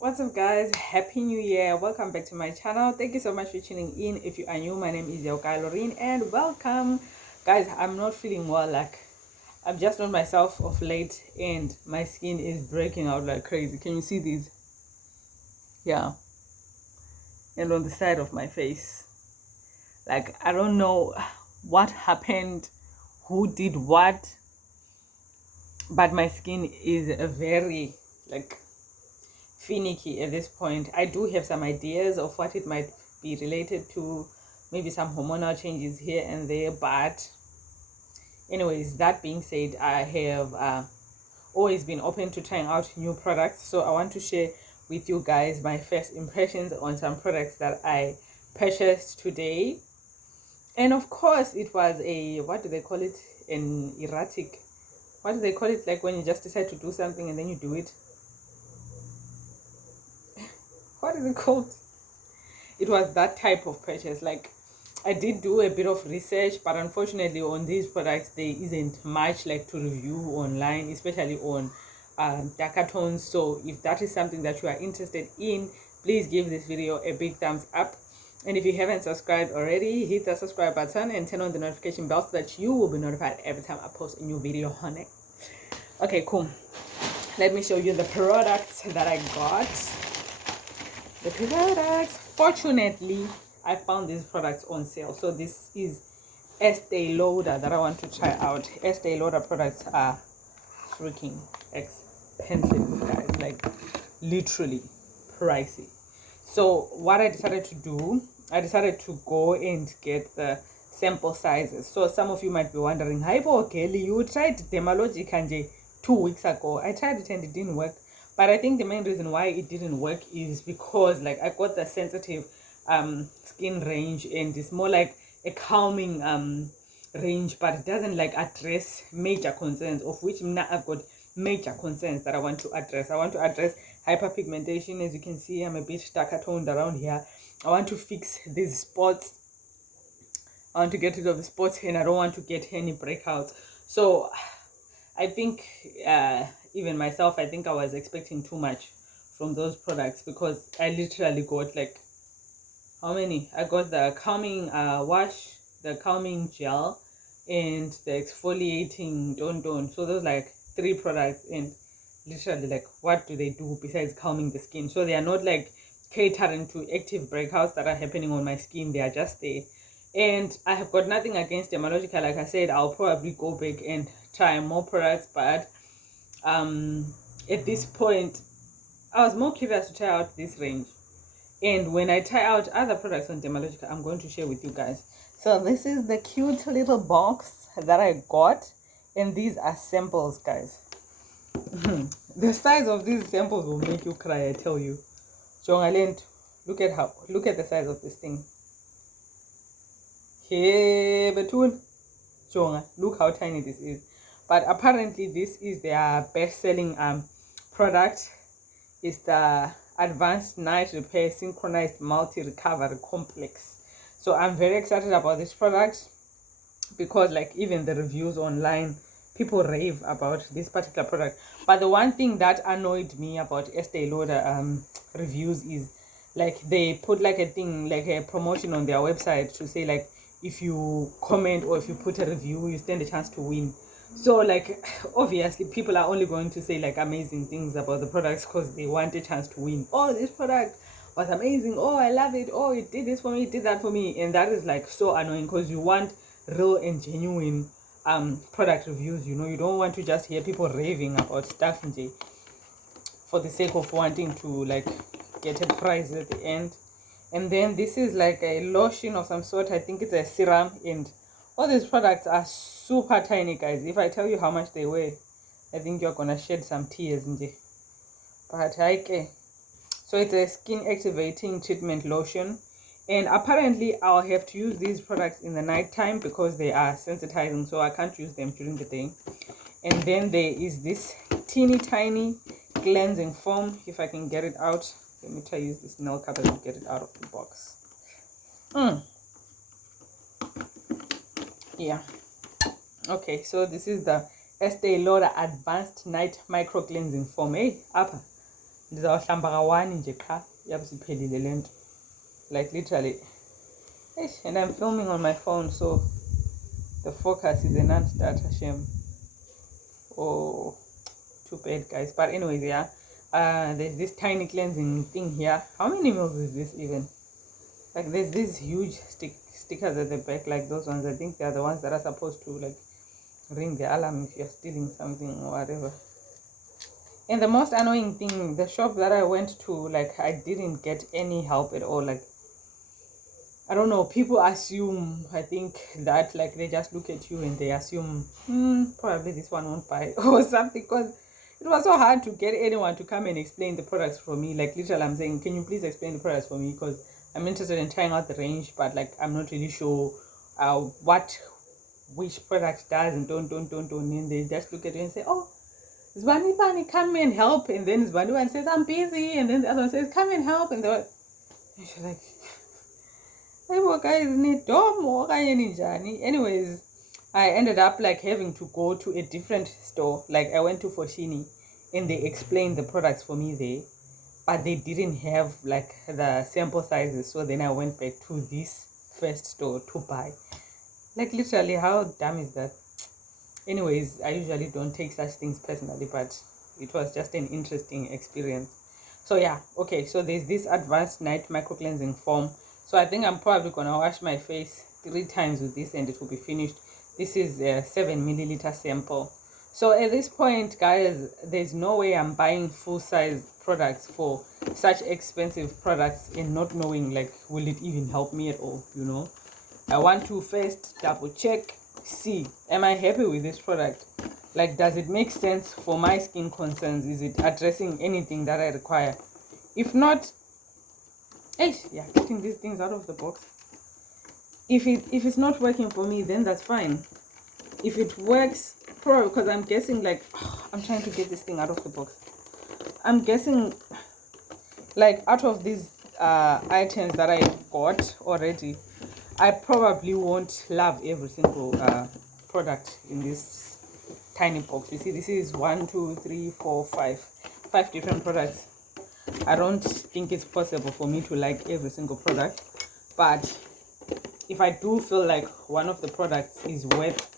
What's up, guys? Happy New Year. Welcome back to my channel. Thank you so much for tuning in. If you are new, my name is Loreen and welcome. Guys, I'm not feeling well. I'm just not myself of late and my skin is breaking out like crazy. Can you see these? Yeah. And on the side of my face. Like, I don't know what happened, who did what, but my skin is very finicky at this point. I do have some ideas of what it might be related to, maybe some hormonal changes here and there, but anyways, that being said, I have always been open to trying out new products, so I want to share with you guys my first impressions on some products that I purchased today. And of course, it was a, what do they call it, an erratic, what do they call it, like when you just decide to do something and then you do it, what is it called? It was that type of purchase. Like, I did do a bit of research, but unfortunately on these products there isn't much like to review online, especially on darker tones. So if that is something that you are interested in, please give this video a big thumbs up, and if you haven't subscribed already, hit the subscribe button and turn on the notification bell so that you will be notified every time I post a new video on it. Okay, cool. Let me show you the products that I got. The products, fortunately, I found these products on sale. So this is Estee Lauder that I want to try out. Estee Lauder products are freaking expensive, guys, like literally pricey. So what I decided to do, I decided to go and get the sample sizes. So some of you might be wondering, hi Kelly, you tried Dermalogic 2 weeks ago. I tried it and it didn't work. But I think the main reason why it didn't work is because like I got the sensitive skin range, and it's more like a calming range, but it doesn't like address major concerns, of which now I've got major concerns that I want to address. I want to address hyperpigmentation. As you can see, I'm a bit darker toned around here. I want to fix these spots. I want to get rid of the spots, and I don't want to get any breakouts. So I think even myself, I think I was expecting too much from those products, because I literally got like, how many? I got the calming wash, the calming gel, and the exfoliating don. So those like 3 products, and literally like, what do they do besides calming the skin? So they are not like catering to active breakouts that are happening on my skin. They are just there. And I have got nothing against Dermalogica. Like I said, I'll probably go back and try more products, but at this point I was more curious to try out this range, and when I try out other products on Dermalogica, I'm going to share with you guys. So this is the cute little box that I got, and these are samples, guys. The size of these samples will make you cry, I tell you. Jongaland, look at the size of this thing. Hey, Betul. Jonga, look how tiny this is. But apparently this is their best-selling product. It's the Advanced Night Repair Synchronized Multi-Recovery Complex. So I'm very excited about this product, because like even the reviews online, people rave about this particular product. But the one thing that annoyed me about Estee Lauder reviews is like they put like a thing, like a promotion on their website to say like, if you comment or if you put a review, you stand a chance to win. So like, obviously people are only going to say like amazing things about the products because they want a chance to win. Oh, this product was amazing. Oh, I love it. Oh, it did this for me, it did that for me. And that is like so annoying, because you want real and genuine product reviews. You know, you don't want to just hear people raving about stuff for the sake of wanting to like get a prize at the end. And then this is like a lotion of some sort. I think it's a serum, and all these products are super tiny, guys. If I tell you how much they weigh, I think you're gonna shed some tears. But okay, so it's a skin activating treatment lotion, and apparently I'll have to use these products in the night time because they are sensitizing, so I can't use them during the day. And then there is this teeny tiny cleansing foam. If I can get it out, let me try use this nail cutter to get it out of the box. Yeah. Okay, so this is the Estee Lauder Advanced Night Micro Cleansing Foam. Hey, upper. ndizawuhlamba ka-1 nje qha yabe siphelile le nto, like literally. And I'm filming on my phone, so the focus is a non-starter. Shame. Oh, too bad, guys. But anyways, yeah, there's this tiny cleansing thing here. How many mils is this even? Like, there's these huge stickers at the back, like those ones. I think they're the ones that are supposed to like ring the alarm if you're stealing something or whatever. And the most annoying thing, the shop that I went to, like, I didn't get any help at all. Like, I don't know, people assume, I think, that like they just look at you and they assume probably this one won't buy or something, because it was so hard to get anyone to come and explain the products for me. Like, literally, I'm saying, can you please explain the products for me, because I'm interested in trying out the range, but like I'm not really sure which product does and don't. And they just look at you and say, oh, Zvani, come and help. And then Zvani one says, I'm busy. And then the other one says, come and help. And they're like, anyways, I ended up like having to go to a different store. Like, I went to Foschini and they explained the products for me there, but they didn't have like the sample sizes. So then I went back to this first store to buy. Like, literally, how dumb is that? Anyways, I usually don't take such things personally, but it was just an interesting experience. So yeah, okay, so there's this advanced night micro cleansing foam. So I think I'm probably gonna wash my face 3 times with this and it will be finished. This is a 7 milliliter sample. So at this point, guys, there's no way I'm buying full-size products for such expensive products and not knowing, like, will it even help me at all, you know? I want to first double check, see, am I happy with this product? Like, does it make sense for my skin concerns? Is it addressing anything that I require? If not, yeah, getting these things out of the box. If it's not working for me, then that's fine. If it works, probably, because I'm guessing, like, I'm trying to get this thing out of the box. I'm guessing, like, out of these items that I got already, I probably won't love every single product in this tiny box. You see, this is 1, 2, 3, 4, 5 different products. I don't think it's possible for me to like every single product, but if I do feel like one of the products is worth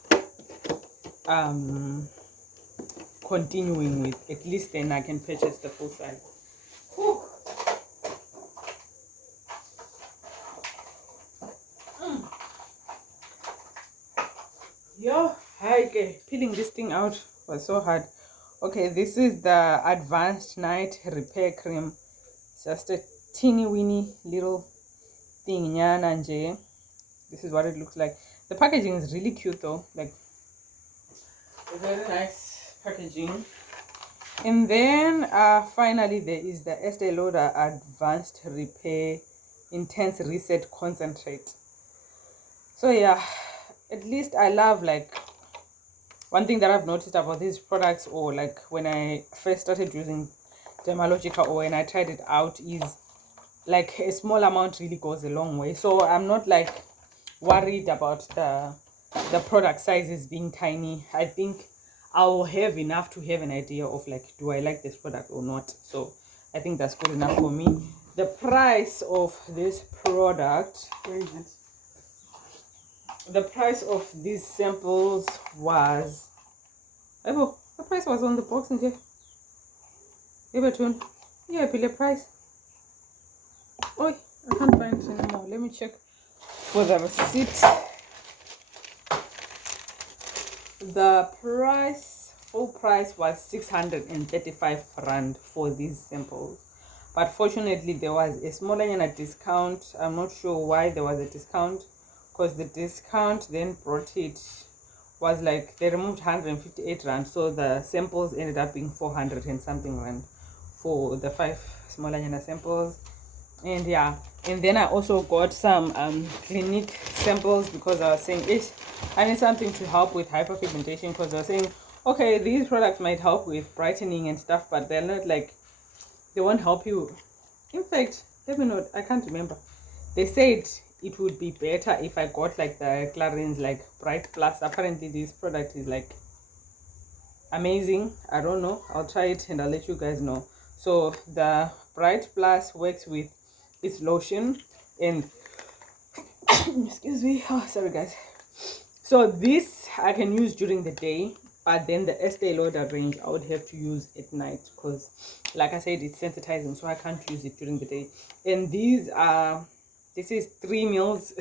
continuing with, at least then I can purchase the full size. Whew. Yo, hi, peeling this thing out was so hard. Okay, this is the advanced night repair cream. It's just a teeny weeny little thing. This is what it looks like. The packaging is really cute though, like a very nice packaging. And then finally there is the Estee Lauder Advanced Repair Intense Reset Concentrate. So yeah, at least I love, like, one thing that I've noticed about these products, or like when I first started using Dermalogica or when I tried it out, is like a small amount really goes a long way. So I'm not like worried about the product sizes being tiny. I think I'll have enough to have an idea of, like, do I like this product or not. So I think that's good enough for me. The price of this product, where is it? The price of these samples was, the price was on the box, isn't it? Yeah, the price. Oh, I can't find it anymore. Let me check for the receipt. The full price was 635 rand for these samples. But fortunately, there was a smaller discount. I'm not sure why there was a discount, because the discount then brought it, was like, they removed 158 rand. So the samples ended up being 400 and something rand for the 5 smaller samples. And yeah, and then I also got some Clinique samples, because I was saying, I need something to help with hyperpigmentation, because I was saying, okay, these products might help with brightening and stuff, but they're not like, they won't help you. In fact, let me know, I can't remember. They said it would be better if I got like the Clarins, like Bright Plus. Apparently this product is like amazing. I don't know, I'll try it and I'll let you guys know. So the Bright Plus works with its lotion and excuse me, oh sorry guys. So this I can use during the day, but then the Estee Lauder range I would have to use at night because, like I said, it's sensitizing, so I can't use it during the day. And these are, this is 3 mils.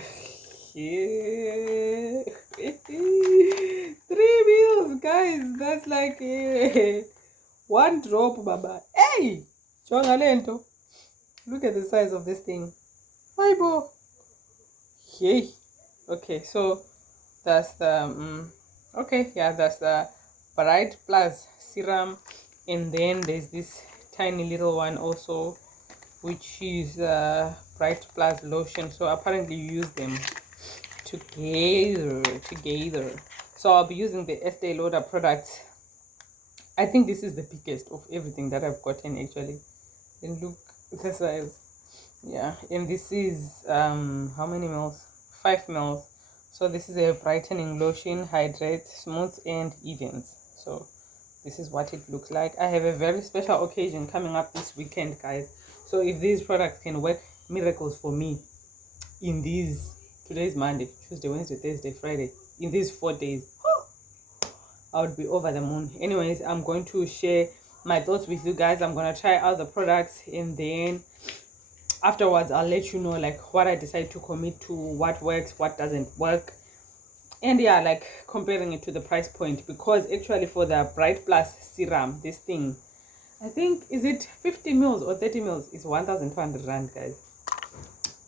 Yeah. 3 mils, guys. That's like 1 drop, baba. Hey, Chongalento. Look at the size of this thing. Hi, bo. Yay. Okay, so that's the okay, yeah, that's the Bright Plus serum, and then there's this tiny little one also, which is Bright Plus lotion. So apparently you use them together. So I'll be using the Estee Lauder products. I think this is the biggest of everything that I've gotten actually. And look the size. Yeah, and this is how many mils? 5 mils. So this is a brightening lotion, hydrates, smooths and evens. So this is what it looks like. I have a very special occasion coming up this weekend, guys. So if these products can work miracles for me in these, today's Monday, Tuesday, Wednesday, Thursday, Friday, in these 4 days, I would be over the moon. Anyways, I'm going to share my thoughts with you guys. I'm going to try out the products, and then afterwards I'll let you know like what I decide to commit to, what works, what doesn't work, and yeah, like comparing it to the price point, because actually for the Bright Plus serum, this thing, I think, is it 50 mils or 30 mils, is 1,200 rand, guys.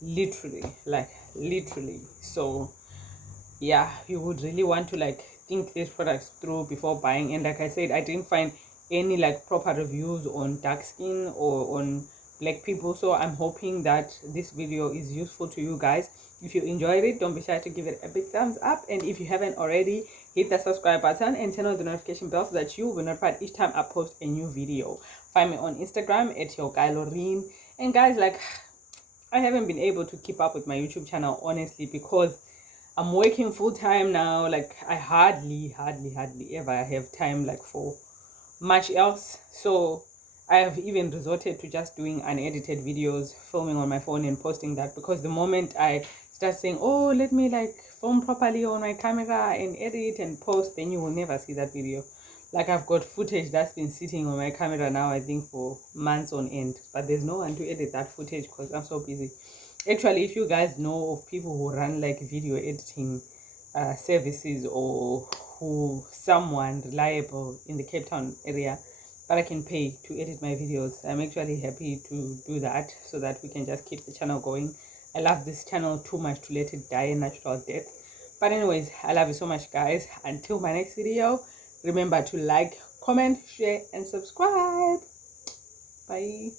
Literally, like literally. So yeah, you would really want to like think these products through before buying. And like I said, I didn't find any like proper reviews on dark skin or on black people, so I'm hoping that this video is useful to you guys. If you enjoyed it, don't be shy to give it a big thumbs up, and if you haven't already, hit the subscribe button and turn on the notification bell so that you will be notified each time I post a new video. Find me on Instagram at yourguyloreen. And guys, like, I haven't been able to keep up with my YouTube channel honestly because I'm working full time now. Like I hardly ever have time like for much else. So I have even resorted to just doing unedited videos, filming on my phone and posting that, because the moment I start saying, oh, let me like film properly on my camera and edit and post, then you will never see that video. Like I've got footage that's been sitting on my camera now, I think for months on end, but there's no one to edit that footage because I'm so busy. Actually, if you guys know of people who run like video editing services, or who someone reliable in the Cape Town area that I can pay to edit my videos, I'm actually happy to do that so that we can just keep the channel going. I love this channel too much to let it die a natural death. But anyways, I love you so much, guys. Until my next video, remember to like, comment, share and subscribe. Bye.